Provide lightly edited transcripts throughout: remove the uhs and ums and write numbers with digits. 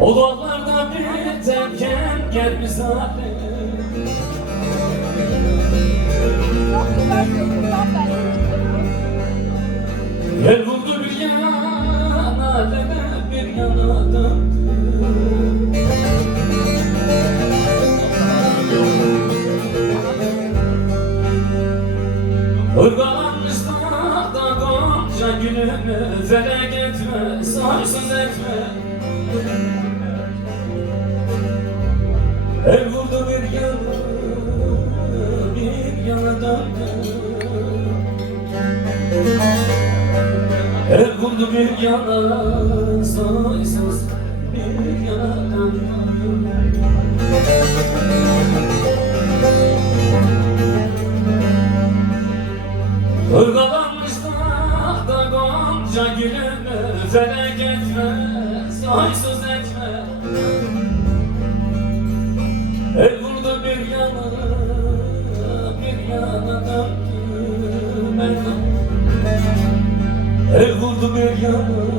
O dağlarda biterken gel misafir. Gel vurdu bir yana deme bir yana döndü. Irgalanmış dağda gonca gülümü felek etme, sarsız etme. El vurdu bir yana döndü. El vurdu bir yana, saysız bir yana döndü. Irgalanmış dağda gonca gülümü felek etme, saysız etme. El vurdu bir yana döndü. El vurdu bir yana döndü.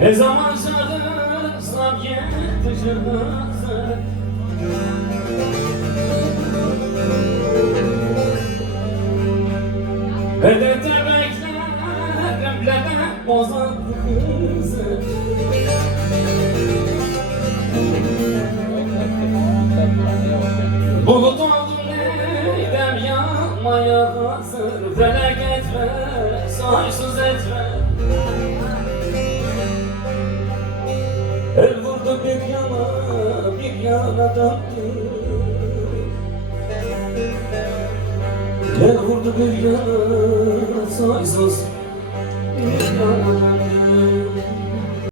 Ne zaman çağırırsam yetişir hızır. Bedette beklerim lebe bozan hızır. Bulut oldu neydem yanmaya hazır. Felek etme, sarsız etme. El vurdu bir yana döndü. El vurdu bir yana, saysız bir yana.